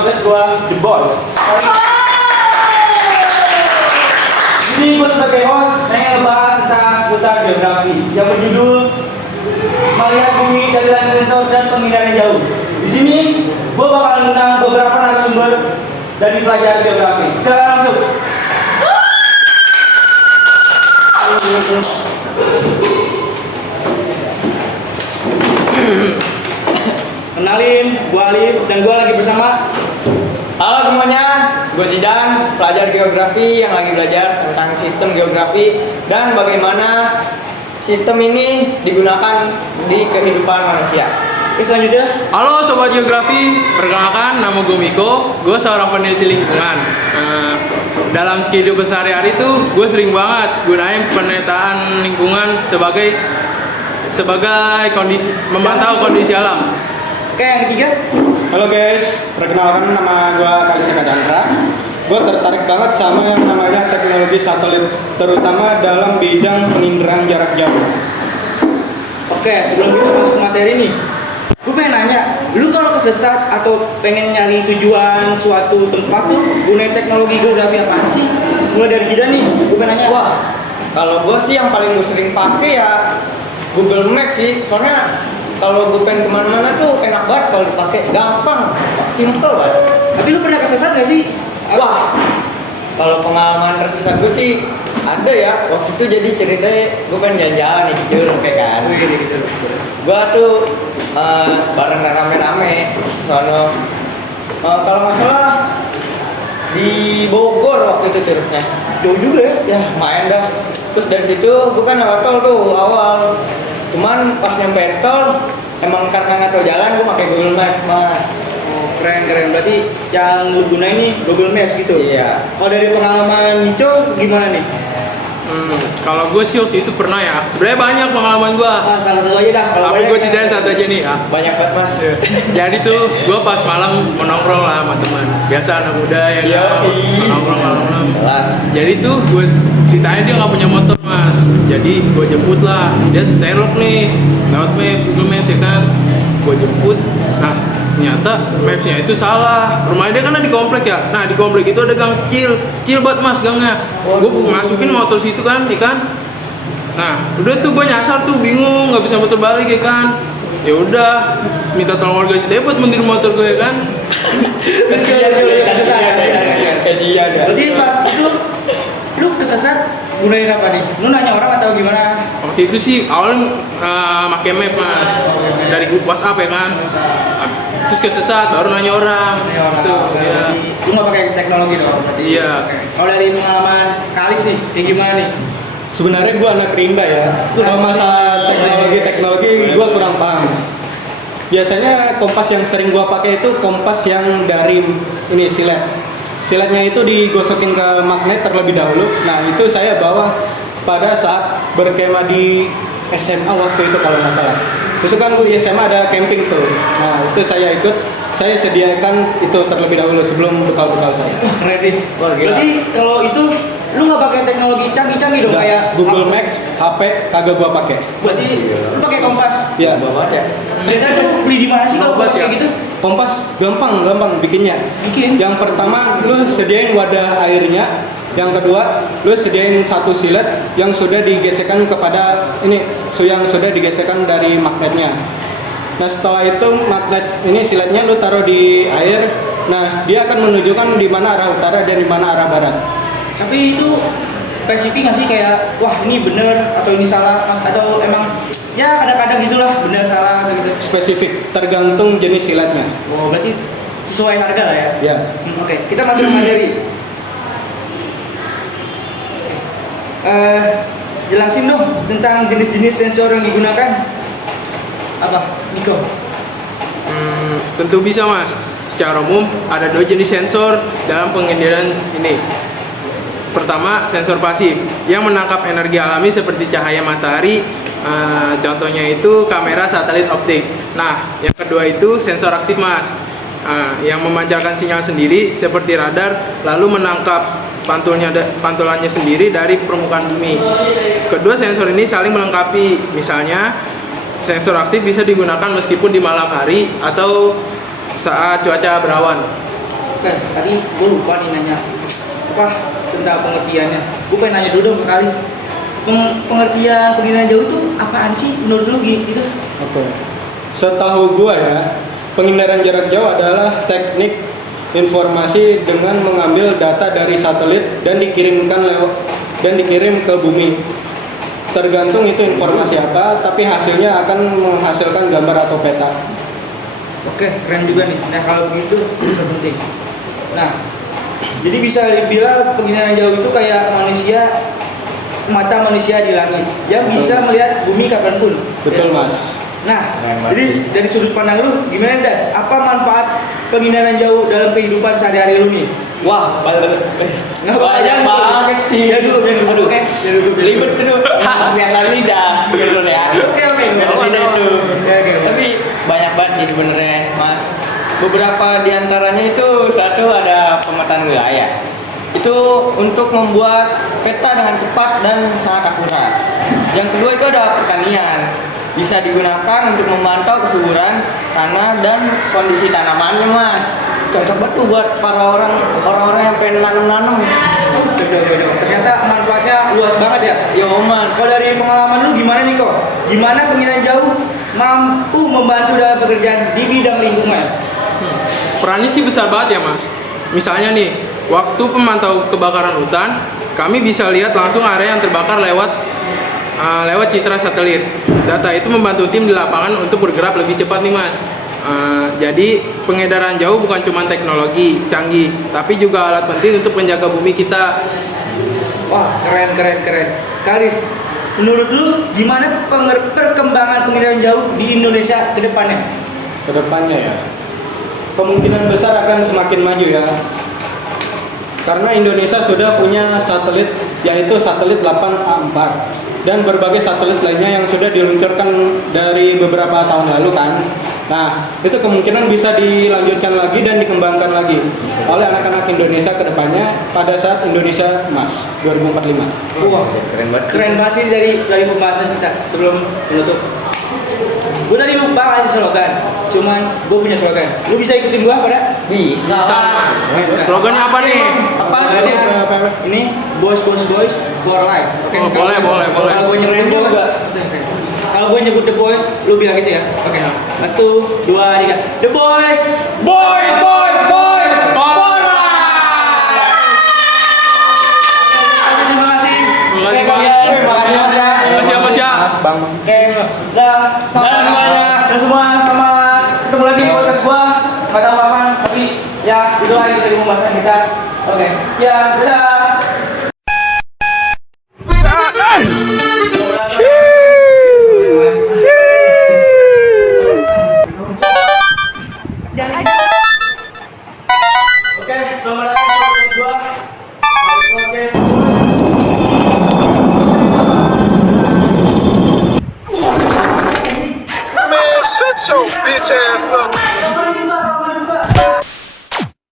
podcast gua The Boys. Ini gue sebagai host pengen ngebahas tentang seputar geografi yang berjudul Melihat Bumi dari Langit Sensor dan Pengindaran Jauh. Di sini gue bakal mengundang beberapa narasumber dari pelajaran geografi. Silakan masuk. Kenalin, gue Alif dan gue lagi bersama. Halo semuanya, gue Jidan, pelajar geografi yang lagi belajar tentang sistem geografi dan bagaimana sistem ini digunakan di kehidupan manusia. Oke, selanjutnya. Halo Sobat Geografi, perkenalkan nama gue Miko, gue seorang peneliti lingkungan. Dalam kehidupan sehari-hari tuh gue sering banget gunain pemetaan lingkungan sebagai kondisi memantau kondisi alam. Oke, yang ketiga. Halo guys, perkenalkan nama gue Kaliseka Chandra. Gue tertarik banget sama yang namanya teknologi satelit, terutama dalam bidang penginderaan jarak jauh. Oke, sebelum kita masuk ke materi nih, gue pengen nanya, lu kalau kesesat atau pengen nyari tujuan suatu tempat tuh gunain teknologi geografi apaan sih? Mulai dari Jidan nih, gue pengen nanya. Wah, kalau gue sih yang paling gue sering pakai ya Google Maps sih, soalnya kalau gue pengen kemana-mana tuh enak banget kalau dipakai, gampang, simple banget. Tapi lu pernah kesesat gak sih? Wah, kalau pengalaman tersesat gue sih ada ya. Waktu itu jadi ceritanya gue pengen jalan-jalan nih kecil kayak kan. Gue tuh bareng rame-rame sono. Kalau nggak salah di Bogor waktu itu curugnya. Jauh juga ya? Ya main dah. Terus dari situ gue kan lewat tol tuh awal. Cuman pas nyampe tol emang karena nggak tahu jalan gue pakai Google Maps mas. Oh, keren. Berarti yang lu gunain nih Google Maps gitu? Iya. Kalau dari pengalaman Mico gimana nih? Kalau gue sih waktu itu pernah ya, sebenarnya banyak pengalaman gue. Salah satu aja dah. Kalau Tapi banyak gue ya. ceritain satu aja nih ya. Banyak banget mas. Jadi tuh gue pas malam menongkrong lah sama teman. Biasa anak muda ya kan, menongkrong malam-malam. Jelas. Jadi tuh gue ditanya dia nggak punya motor mas. Jadi gue jemput lah. Dia serok nih lewat Maps, Google Maps ya kan. Gue jemput. Nah ternyata Mapsnya itu salah. Rumahnya dia kan ada di komplek ya. Nah di komplek itu ada gang kecil banget mas gangnya. Gue masukin motor situ kan, ya kan. Nah udah tuh gue nyasar tuh bingung nggak bisa muter balik ya kan. Ya udah minta tolong warga sini buat mendir motor gue ya kan. Kasihan ya. Berarti pas itu lu kesesat gunain apa nih? Lu nanya orang atau gimana? Waktu itu sih awalnya pakai map mas dari grup WhatsApp ya kan. Terus kesesat baru nanya orang. Tuh, ya. Lu nggak pakai teknologi dong? Berarti. Iya. Oke. Kalau dari pengalaman Kalis nih, kayak gimana nih? Sebenarnya gue anak rimba ya. Kalau masalah teknologi gue kurang paham. Biasanya kompas yang sering gue pakai itu kompas yang dari ini silet. Siletnya itu digosokin ke magnet terlebih dahulu. Nah itu saya bawa pada saat berkemah di SMA waktu itu kalau nggak salah. Itu kan di SMA ada camping tuh. Nah itu saya ikut. Saya sediakan itu terlebih dahulu sebelum bekal-bekal saya. Wah keren nih. Wah, gila. Berarti kalau itu lu nggak pakai teknologi canggih-canggih dong Udah, kayak Google Maps, HP kagak gua pakai. Berarti lu pakai kompas. Ya. Banget ya. Biasanya tuh beli di mana sih kalau kompas kayak gitu? Kompas gampang bikinnya. Bikin. Yang pertama lu sediain wadah airnya. Yang kedua, lu sediain satu silet yang sudah digesekkan kepada ini, yang sudah digesekkan dari magnetnya. Nah setelah itu magnet ini siletnya lu taruh di air. Nah dia akan menunjukkan di mana arah utara dan di mana arah barat. Tapi itu spesifik nggak sih kayak wah ini bener atau ini salah mas atau emang ya kadang-kadang gitulah bener salah atau gitu. Spesifik, tergantung jenis siletnya. Oh berarti sesuai harga lah ya. Ya. Oke, kita masuk ke materi. Jelasin dong tentang jenis-jenis sensor yang digunakan. Apa, Miko? Tentu bisa mas. Secara umum ada dua jenis sensor dalam penginderaan ini. Pertama sensor pasif yang menangkap energi alami seperti cahaya matahari. Contohnya itu kamera satelit optik. Nah yang kedua itu sensor aktif mas. Yang memancarkan sinyal sendiri seperti radar lalu menangkap pantulannya sendiri dari permukaan bumi. Kedua sensor ini saling melengkapi. Misalnya sensor aktif bisa digunakan meskipun di malam hari atau saat cuaca berawan. Oke, tadi gue lupa nih nanya apa tentang pengertiannya. Gue pengen nanya dulu dong ke Kalis. Pengertian pengirahan jauh itu apaan sih menurut lu gitu? Oke. Setahu gua ya, pengindaran jarak jauh adalah teknik informasi dengan mengambil data dari satelit dan dikirim ke bumi. Tergantung itu informasi apa, tapi hasilnya akan menghasilkan gambar atau peta. Oke, keren juga nih. Nah kalau begitu bisa penting. Nah, jadi bisa dibilang pengirahan jauh itu kayak mata manusia di langit yang bisa melihat bumi kapanpun. Betul, Ya. Mas. Nah, Keren banget jadi sih. dari sudut pandang lu gimana Dan? Apa manfaat penghindaran jauh dalam kehidupan sehari-hari lu nih? Wah, Nggak banyak banget sih. Ya dulu, Aduh, oke. ribet itu. Biasa lidah dulu ya. Oke. Lidah itu. Oke. Tapi banyak banget sih sebenarnya, Mas. Beberapa diantaranya itu satu ada pemetaan wilayah. Itu untuk membuat peta dengan cepat dan sangat akurat. Yang kedua itu ada pertanian. Bisa digunakan untuk memantau kesuburan tanah dan kondisi tanamannya, Mas. Cocok banget tuh buat para orang-orang yang pengen nanam-nanam. Oh, betul. Ternyata manfaatnya luas banget ya. Yo, man. Kalau dari pengalaman lu gimana nih kok? Gimana penghindaran jauh mampu membantu dalam pekerjaan di bidang lingkungan? Perannya sih besar banget ya Mas. Misalnya nih, waktu pemantau kebakaran hutan, kami bisa lihat langsung area yang terbakar lewat citra satelit. Data itu membantu tim di lapangan untuk bergerak lebih cepat nih Mas. Jadi pengedaran jauh bukan cuma teknologi canggih, tapi juga alat penting untuk menjaga bumi kita. Wah, keren. Karis, menurut lu gimana perkembangan penghindaran jauh di Indonesia ke depannya? Kedepannya ya, kemungkinan besar akan semakin maju ya. Karena Indonesia sudah punya satelit, yaitu satelit 8A4 dan berbagai satelit lainnya yang sudah diluncurkan dari beberapa tahun lalu kan. Nah, itu kemungkinan bisa dilanjutkan lagi dan dikembangkan lagi oleh anak-anak Indonesia ke depannya pada saat Indonesia Emas 2045. Wah, keren banget sih dari pembahasan kita sebelum menutup. Gue tadi lupa kasih slogan, cuman gue punya slogan. Lu bisa ikutin gue pada? Bisa. Mas. Slogannya apa nih? Slogannya ini boys for life. Oh, boleh. Kalau gue nyebut Keren juga. Kalau gue nyebut the boys, lu bilang gitu ya. Oke. 1, 2, 3. The boys. Boys. Terima kasih. Terima kasih, Oke, Mas. kalian. Terima kasih ya. Mas, Bang. Oke, dah semuanya. semua sama ketemu lagi di podcast gua. Nggak tahu kapan, tapi ya itulah itu dari pembahasan kita. Oke, sekian, dadah.